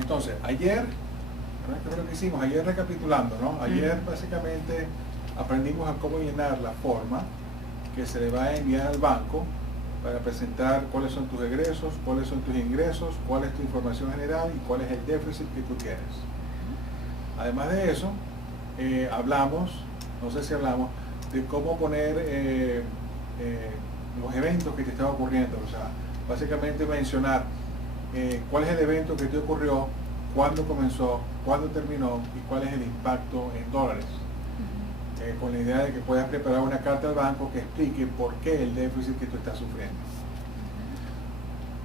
Entonces, ayer, ¿qué fue lo que hicimos? Ayer recapitulando, ¿no? Ayer básicamente aprendimos a cómo llenar la forma que se le va a enviar al banco para presentar cuáles son tus egresos, cuáles son tus ingresos, cuál es tu información general y cuál es el déficit que tú tienes. Además de eso, hablamos, no sé si hablamos, de cómo poner los eventos que te están ocurriendo. O sea, básicamente mencionar cuál es el evento que te ocurrió, cuándo comenzó, cuándo terminó y cuál es el impacto en dólares. Con la idea de que puedas preparar una carta al banco que explique por qué el déficit que tú estás sufriendo.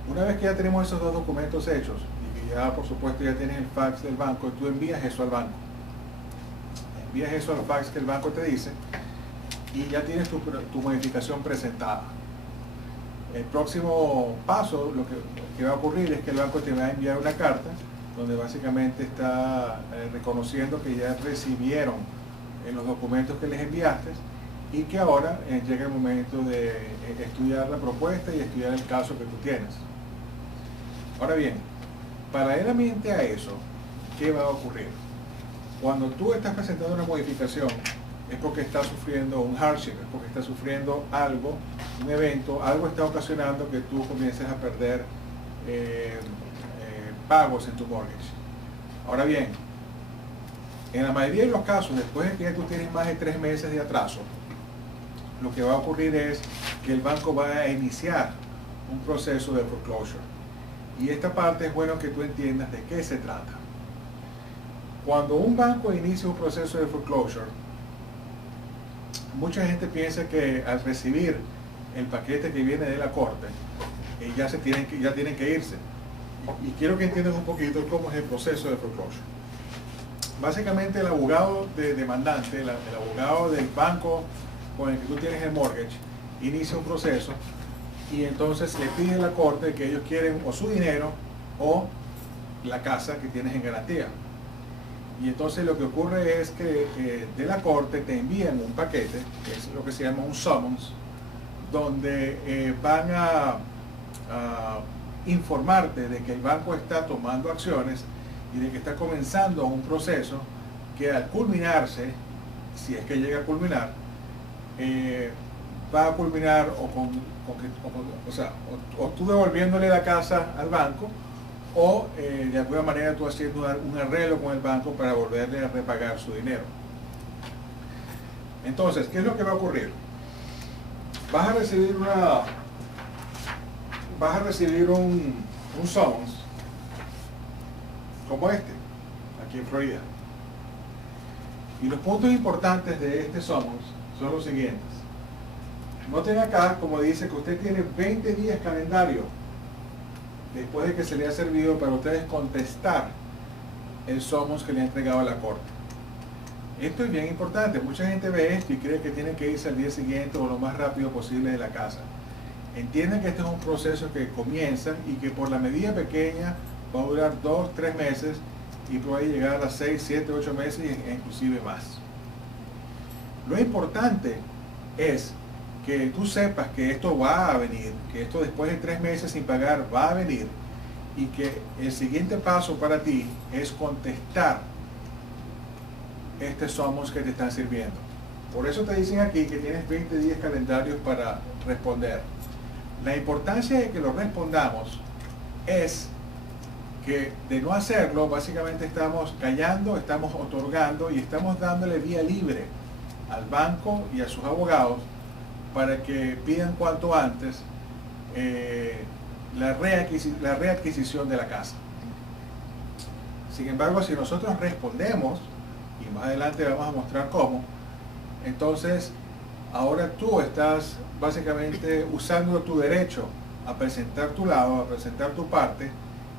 Una vez que ya tenemos esos dos documentos hechos y que ya por supuesto ya tienes el fax del banco, tú envías eso al banco. Envías eso al fax que el banco te dice y ya tienes tu modificación presentada. El próximo paso, lo que va a ocurrir es que el banco te va a enviar una carta donde básicamente está reconociendo que ya recibieron en los documentos que les enviaste y que ahora llega el momento de estudiar la propuesta y estudiar el caso que tú tienes. Ahora bien, paralelamente a eso, ¿qué va a ocurrir? Cuando tú estás presentando una modificación es porque estás sufriendo un hardship, es porque estás sufriendo algo, un evento, algo está ocasionando que tú comiences a perder pagos en tu mortgage. Ahora bien, en la mayoría de los casos, después de que ya tú tienes más de 3 meses de atraso, lo que va a ocurrir es que el banco va a iniciar un proceso de foreclosure. Y esta parte es bueno que tú entiendas de qué se trata. Cuando un banco inicia un proceso de foreclosure, mucha gente piensa que al recibir el paquete que viene de la corte, ya tienen que irse. Y quiero que entiendan un poquito cómo es el proceso de foreclosure. Básicamente el abogado demandante, el abogado del banco con el que tú tienes el mortgage, inicia un proceso y entonces le pide a la corte que ellos quieren o su dinero o la casa que tienes en garantía. Y entonces lo que ocurre es que de la corte te envían un paquete, que es lo que se llama un summons, donde van a informarte de que el banco está tomando acciones y de que está comenzando un proceso que al culminarse, si es que llega a culminar, va a culminar o tú devolviéndole la casa al banco o de alguna manera tú haciendo un arreglo con el banco para volverle a repagar su dinero. Entonces, ¿qué es lo que va a ocurrir? Vas a recibir un summons como este, aquí en Florida. Y los puntos importantes de este summons son los siguientes. Noten acá, como dice, que usted tiene 20 días calendario después de que se le ha servido para ustedes contestar el summons que le ha entregado a la corte. Esto es bien importante. Mucha gente ve esto y cree que tienen que irse al día siguiente o lo más rápido posible de la casa. Entienden que este es un proceso que comienza y que por la medida pequeña va a durar 2, 3 meses y puede llegar a 6, 7, 8 meses e inclusive más. Lo importante es que tú sepas que esto va a venir, que esto después de 3 meses sin pagar va a venir y que el siguiente paso para ti es contestar este summons que te están sirviendo. Por eso te dicen aquí que tienes 20 días calendarios para responder. La importancia de que lo respondamos es que de no hacerlo, básicamente estamos callando, estamos otorgando y estamos dándole vía libre al banco y a sus abogados para que pidan cuanto antes la readquisición de la casa. Sin embargo, si nosotros respondemos, y más adelante vamos a mostrar cómo, entonces ahora tú estás básicamente usando tu derecho a presentar tu lado, a presentar tu parte,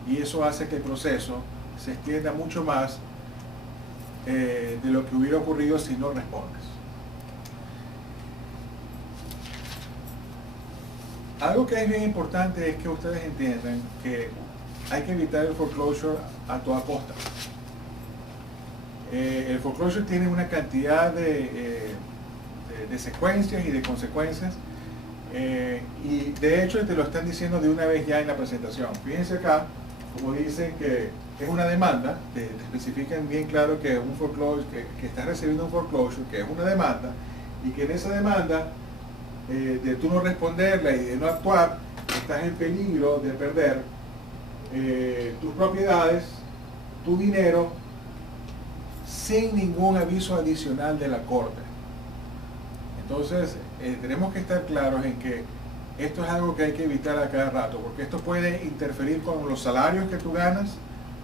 y eso hace que el proceso se extienda mucho más de lo que hubiera ocurrido si no respondes. Algo que es bien importante es que ustedes entiendan que hay que evitar el foreclosure a toda costa. El foreclosure tiene una cantidad de secuencias y de consecuencias y de hecho te lo están diciendo de una vez ya en la presentación. Fíjense acá, como dicen que es una demanda, te especifican bien claro que un foreclosure, que estás recibiendo un foreclosure, que es una demanda, y que en esa demanda, de tú no responderla y de no actuar, estás en peligro de perder tus propiedades, tu dinero, sin ningún aviso adicional de la corte. Entonces, tenemos que estar claros en que esto es algo que hay que evitar a cada rato, porque esto puede interferir con los salarios que tú ganas,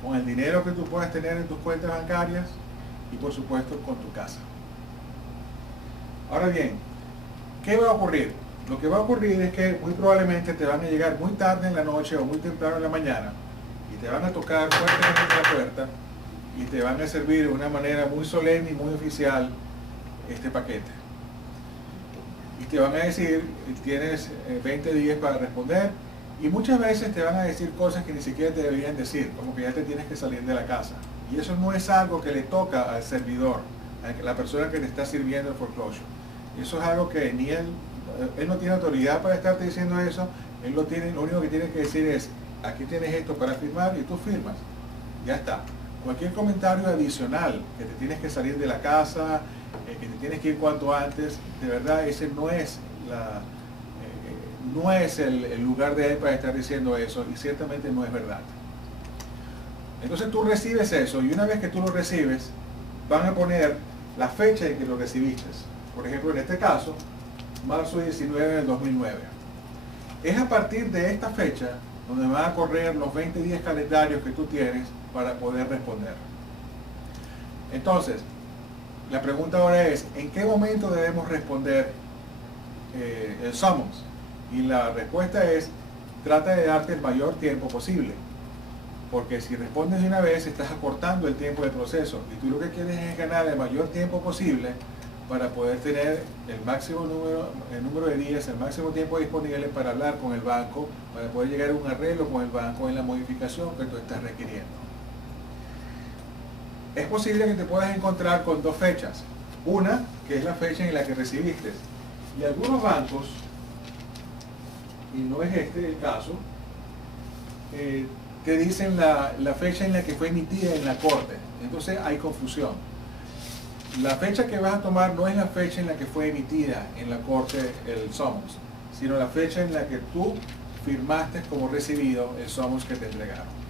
con el dinero que tú puedas tener en tus cuentas bancarias y por supuesto con tu casa. Ahora bien, ¿qué va a ocurrir? Lo que va a ocurrir es que muy probablemente te van a llegar muy tarde en la noche o muy temprano en la mañana y te van a tocar fuertemente la puerta y te van a servir de una manera muy solemne y muy oficial este paquete. Y te van a decir, tienes 20 días para responder, y muchas veces te van a decir cosas que ni siquiera te deberían decir, como que ya te tienes que salir de la casa. Y eso no es algo que le toca al servidor, a la persona que te está sirviendo el foreclosure. Eso es algo que ni él no tiene autoridad para estarte diciendo eso. Lo único que tiene que decir es, aquí tienes esto para firmar y tú firmas. Ya está. Cualquier comentario adicional, que te tienes que salir de la casa, que te tienes que ir cuanto antes, de verdad ese no es el lugar de él para estar diciendo eso, y ciertamente no es verdad. Entonces tú recibes eso, y una vez que tú lo recibes, van a poner la fecha en que lo recibiste. Por ejemplo, en este caso, marzo 19 del 2009. Es a partir de esta fecha donde van a correr los 20 días calendarios que tú tienes para poder responder. Entonces, la pregunta ahora es, ¿en qué momento debemos responder el summons? Y la respuesta es, trata de darte el mayor tiempo posible. Porque si respondes de una vez, estás acortando el tiempo del proceso. Y tú lo que quieres es ganar el mayor tiempo posible para poder tener el número de días, el máximo tiempo disponible para hablar con el banco, para poder llegar a un arreglo con el banco en la modificación que tú estás requiriendo. Es posible que te puedas encontrar con dos fechas. Una, que es la fecha en la que recibiste. Y algunos bancos, y no es este el caso, te dicen la fecha en la que fue emitida en la corte. Entonces hay confusión. La fecha que vas a tomar no es la fecha en la que fue emitida en la corte el summons, sino la fecha en la que tú firmaste como recibido el summons que te entregaron.